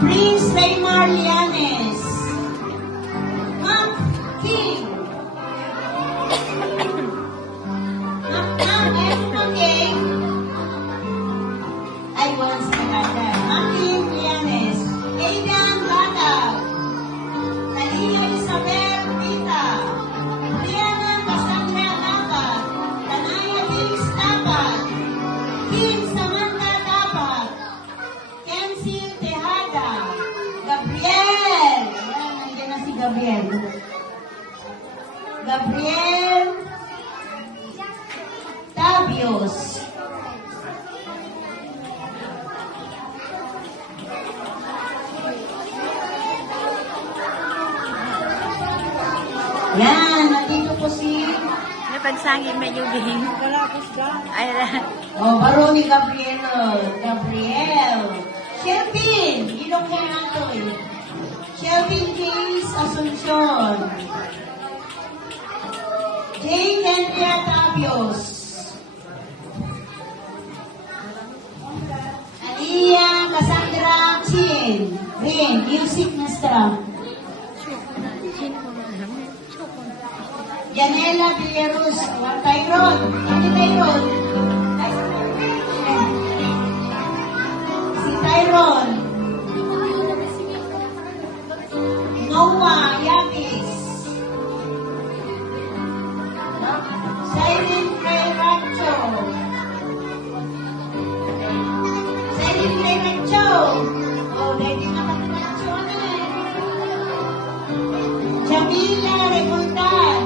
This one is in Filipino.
Prince Raymar Lianes. Mark King. Mark King. Ay, walang sinagada. Mark King Lianes. Aidan Latag. Talia Isabel Pita. Liana Cassandra Tapat. Tanaya Felix Tapat. Kim Samantha Tapat. Kenzie Tejada. Gabriel. Ayan, nandiyan na si Gabriel. Gabriel Tabios. Yan, nandito po si Napagsangin medyo bihing. Ay, Baro ni Gabriel. Gabriel. Shelvin. Ilong mo natin. Shelvin Case Asuncion. Jane Andrea Tabios. Alia Cassandra Chin. Rin. Music Master. Janela Villarus. Tyrone. Ano Tyrone? Si Tyrone. Noah Yapis. Silent Ray Rancho. Silent Ray Rancho. Oh, ready naman na Rancho. Jamila Recontal.